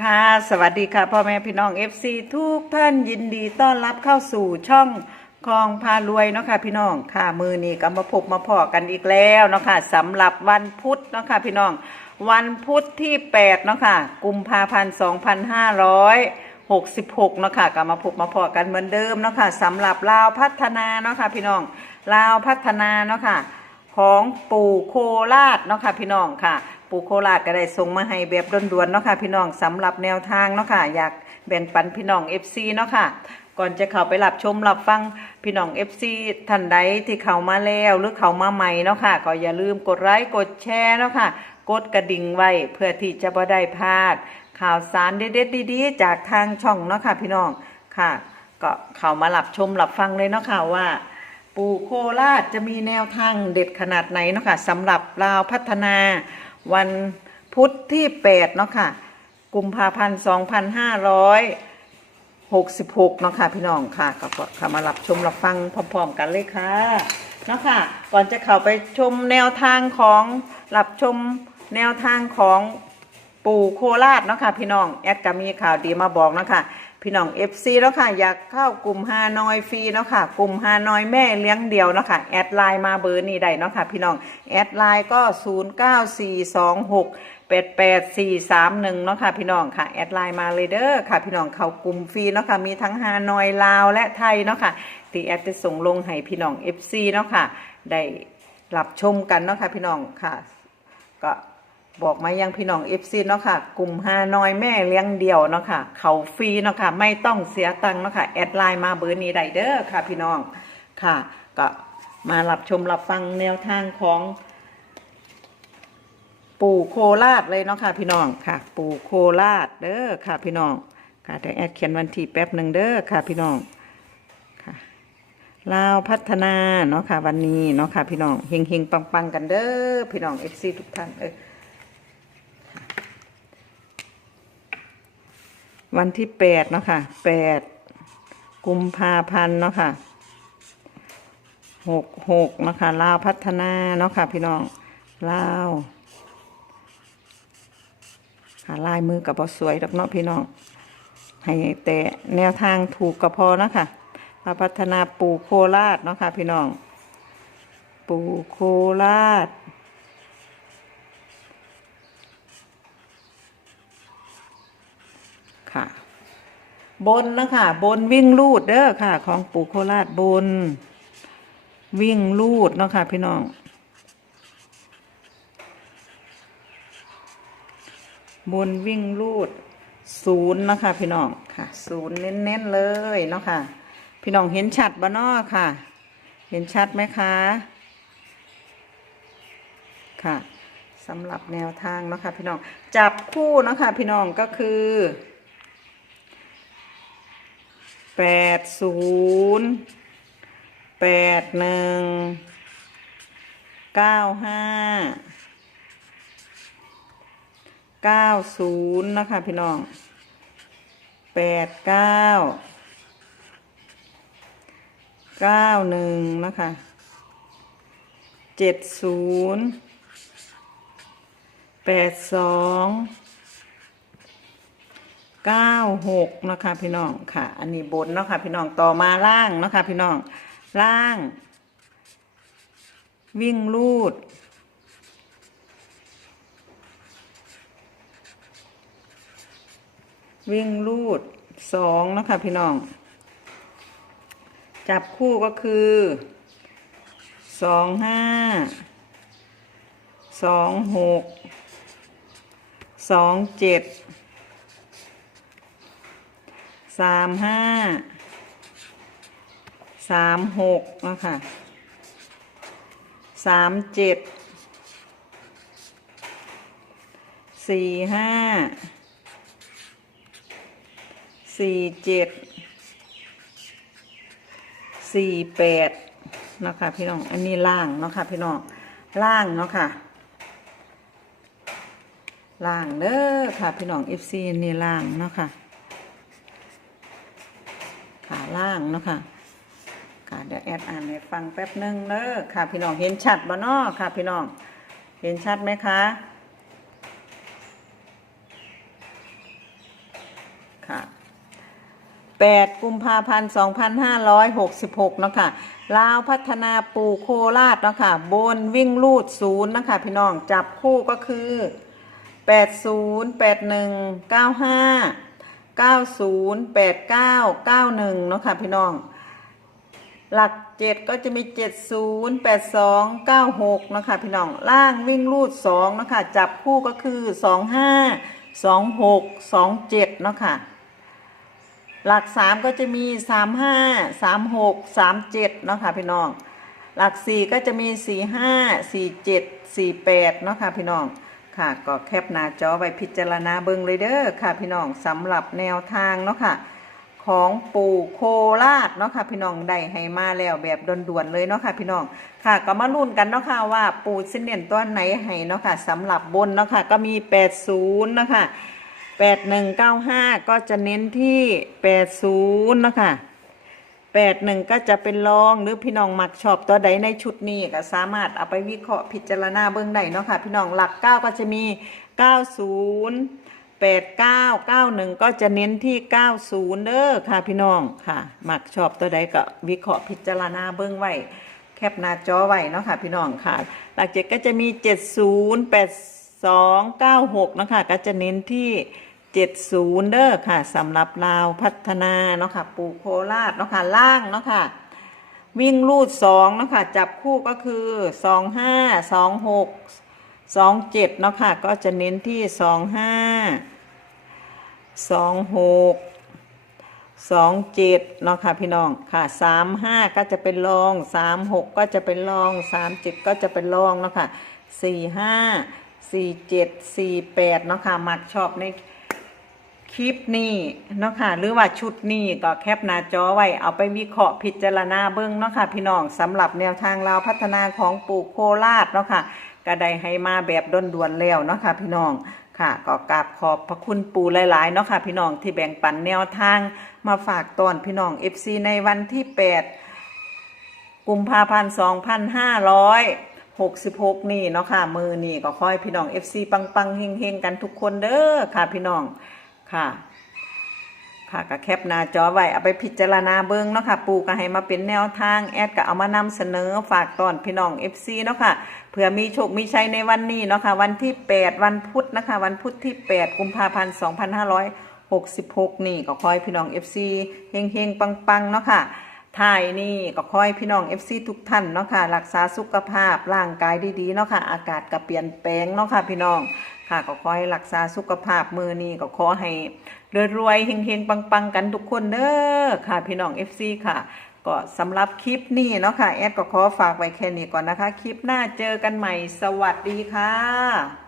ค่ะ สวัสดีค่ะพ่อแม่พี่น้อง FC ทุกท่านยินดีต้อนรับเข้าสู่ช่องคลองพารวยเนาะค่ะพี่น้องค่ะมือนี้ก็มาพบมาพอกันอีกแล้วเนาะค่ะสำหรับวันพุธเนาะค่ะพี่น้อง วันพุธที่8เนาะค่ะกุมภาพันธ์2566เนาะค่ะก็มาพบมาพอกันเหมือนเดิมเนาะค่ะสำหรับลาวพัฒนาเนาะค่ะพี่น้องลาวพัฒนาเนาะค่ะของปู่โคราชเนาะค่ะพี่น้องค่ะ ปูโคราชก็ได้ส่งมาให้แบบด่วนๆเนาะค่ะพี่น้องสำหรับแนวทางเนาะค่ะอยากแบ่งปันพี่น้อง FC เนาะค่ะก่อนจะเข้าไปรับชมรับฟังพี่น้อง FC ท่านใดที่เข้ามาแล้วหรือเข้ามาใหม่เนาะค่ะก็อย่าลืมกดไลค์กดแชร์เนาะค่ะกดกระดิ่งไว้เพื่อที่จะบ่ได้พลาด ข่าวสารเด็ดๆดีๆ จากทางช่องเนาะค่ะพี่น้องค่ะ ก็เข้ามารับชมรับฟังเลยเนาะค่ะว่าปู่โคราชจะมีแนวทางเด็ดขนาดไหนเนาะค่ะสำหรับลาวพัฒนา วันพุธที่8เนาะค่ะ กุมภาพันธ์2566เนาะค่ะพี่น้องค่ะก็เข้ามารับชมรับฟังพร้อมๆกันเลยค่ะเนาะค่ะ ก่อนจะเข้าไปชมแนวทางของรับชมแนวทางของปู่โคราชเนาะค่ะพี่น้องแอดก็มีข่าวดีมาบอกเนาะค่ะ พี่น้อง FC แล้วค่ะ อยากเข้ากลุ่มฮานอยฟรีเนาะค่ะ กลุ่มฮานอยแม่เลี้ยงเดียวเนาะค่ะแอดไลน์มาเบอร์นี้ได้เนาะค่ะ พี่น้องแอดไลน์ก็ 0942688431เนาะค่ะพี่น้องค่ะแอดไลน์มาเลยเด้อค่ะ พี่น้องเข้ากลุ่มฟรีเนาะค่ะมีทั้งฮานอยลาวและไทยเนาะค่ะที่แอดจะส่งลงให้พี่น้อง FC เนาะค่ะได้รับชมกันเนาะค่ะพี่น้องค่ะ ก็ บอกมายังพี่น้องเอฟซีเนาะค่ะ กลุ่มฮานอยแม่เลี้ยงเดี่ยวเนาะค่ะ เขาฟรีเนาะค่ะ ไม่ต้องเสียตังค์เนาะค่ะ แอดไลน์มาเบอร์นี้ได้เด้อค่ะ พี่น้องค่ะ ก็มารับชมรับฟังแนวทางของ ปู่โคราชเลยเนาะค่ะ พี่น้องค่ะ ปู่โคราชเด้อค่ะ พี่น้องค่ะเดี๋ยวแอดเขียนวันที่แป๊บหนึ่งเด้อค่ะ พี่น้องค่ะลาวพัฒนาเนาะค่ะ วันนี้เนาะค่ะ พี่น้องเฮงเฮงปังปังๆกันเด้อพี่น้องเอฟซีทุกท่านเออ วันที่แปดเนาะค่ะแปดกุมภาพันธ์เนาะค่ะหกหกเนาะค่ะลาวพัฒนาเนาะค่ะ พี่น้องลาวค่ะลายมือกับบอสวยดอกเนาะพี่น้อง ให้แต่แนวทางถูกก็พอเนาะค่ะมาพัฒนาปูโคราชเนาะค่ะ พี่น้อง ปูโคราช บนนะคะบนวิ่งลูดเด้อค่ะ ของปูโคราชบน วิ่งลูดเนาะค่ะพี่น้อง บนวิ่งลูดศูนย์เนาะคะพี่น้องค่ะศูนย์เน้นๆเลยเนาะค่ะ พี่น้องเห็นชัดบ่เนาะค่ะ เห็นชัดไหมคะค่ะสำหรับแนวทางเนาะค่ะพี่น้อง จับคู่เนาะค่ะพี่น้องก็คือ แปดศูนย์แปดหนึ่งเก้าห้าเก้าศูนย์นะคะพี่น้องแปดเก้าเก้าหนึ่งนะคะเจ็ดศูนย์แปดสอง เก้าหกนะคะพี่น้องค่ะ อันนี้บนเนาะค่ะพี่น้องต่อมาล่างเนาะค่ะพี่น้องล่าง วิ่งลูด วิ่งลูดสองนะคะพี่น้อง จับคู่ก็คือสองห้าสองหกสองเจ็ด สามห้าสามหกนะคะสามเจ็ดสี่ห้าสี่เจ็ดสี่แปดเนาะค่ะพี่น้อง อันนี้ล่างเนาะค่ะพี่น้อง ล่างเนาะค่ะ ล่างเด้อค่ะพี่น้อง FC นี่ล่างเนาะค่ะ ขาล่างเนาะค่ะค่ะเดี๋ยวแอดอ่านให้ฟังแป๊บหนึงเด้อค่ะพี่น้องเห็นชัดบ่เนาะค่ะพี่น้องเห็นชัดไหมคะค่ะ8กุมภาพันธ์2566เนาะค่ะลาวพัฒนาปูโคราชเนาะค่ะบนวิ่งลูดศูนย์นะคะพี่น้องจับคู่ก็คือ 80 81 95 90 89 91เก้าเก้าหนึ่งเนาะค่ะพี่น้อง หลักเจ็ดก็จะมี70 82 96นย์แปดสองเก้าหกเนาะค่ะพี่น้อง ล่างวิ่งลูด2นาะค่ะ จับคู่ก็คือ25 26 27เนาะค่ะ หลักสามก็จะมีสามห้าสามหกสามเจ็ดเนาะค่ะพี่น้อง หลักสี่ก็จะมีสี่ห้าสี่เจ็ดสี่แปดเนาะค่ะพี่น้อง ค่ะก็แคปหน้าจอไว้พิจารณาเบิ่งเลยเด้อค่ะ พี่น้องสำหรับแนวทางเนาะค่ะ ของปู่โคราชเนาะค่ะพี่น้องได้ให้มาแล้วแบบด่วนๆเลยเนาะค่ะพี่น้องค่ะ ก็มาลุ้นกันเนาะค่ะว่าปู่สิเน้นตัวไหนให้เนาะค่ะสำหรับบนเนาะค่ะก็มี 80เนาะค่ะ8195 ก็จะเน้นที่ 80นะคะ 81ก็จะเป็นรองหรือพี่น้องมักชอบตัวใดในชุดนี้ก็สามารถเอาไปวิเคราะห์พิจารณาเบื้องใดเนาะค่ะพี่น้องหลัก9ก็จะมี90 89 91ก็จะเน้นที่90เด้อค่ะพี่น้องค่ะมักชอบตัวใดก็วิเคราะห์พิจารณาเบื้องไว้แคปหน้าจอไว้เนาะค่ะพี่น้องค่ะ หลักเจ็ดก็จะมี70 82 96เนาะค่ะก็จะเน้นที่ 70เด้อค่ะสำหรับลาวพัฒนาเนาะค่ะปูโคราชเนาะค่ะล่างเนาะค่ะวิ่งลูด2เนาะค่ะจับคู่ก็คือ25 26 27เนาะค่ะก็จะเน้นที่25 26สองเจ็ดเนาะค่ะพี่น้องค่ะสามห้าก็จะเป็นรองสามหกก็จะเป็นรองสามเจ็ดก็จะเป็นรองเนาะค่ะสี่ห้าสี่เจ็ดสี่แปดเนาะค่ะมักชอบใน คลิปนี้เนาะค่ะหรือว่าชุดนี้ก็แคปหน้าจอไว้เอาไปวิเคราะห์พิจารณาเบิ้งเนาะค่ะพี่น้องสำหรับแนวทางเราวพัฒนาของปู่โคราชเนาะค่ะก็ได้ให้มาแบบด่วนๆแล้วเนาะค่ะพี่น้องค่ะก็กราบขอบพระคุณปู่หลายๆเนาะค่ะพี่น้องที่แบ่งปันแนวทางมาฝากตอนพี่น้อง FC ในวันที่ 8 กุมภาพันธ์2566 นี่เนาะค่ะ มือนี่ก็ค่อยพี่น้อง FC ปังปังๆเฮงๆ กันทุกคนเด้อค่ะพี่น้อง ค่ะ ค่ะก็แคปหน้าจอไว้เอาไปพิจารณาเบิ้งเนาะค่ะ ปูก็ให้มาเป็นแนวทางแอดก็เอามานำเสนอฝากตอนพี่น้อง FC เนาะค่ะเพื่อมีโชคมีชัยในวันนี้เนาะค่ะวันที่ 8 วันพุธนะคะ วันพุธที่ 8 กุมภาพันธ์2566 นี่ก็คอยพี่น้อง FC เฮงเฮงปังปังๆเนาะค่ะถ่ายนี่ก็คอยพี่น้อง FC ทุกท่านเนาะค่ะรักษาสุขภาพร่างกายดีๆเนาะค่ะอากาศก็เปลี่ยนแปลงเนาะค่ะพี่น้อง ค่ะก็ขอให้รักษาสุขภาพมือนี้ก็ขอให้รวยๆเฮงๆปังๆ กันทุกคนเด้อค่ะ พี่น้อง FC ค่ะ ก็สำหรับคลิปนี้เนาะค่ะแอดก็ขอฝากไว้แค่นี้ก่อนนะคะ คลิปหน้าเจอกันใหม่สวัสดีค่ะ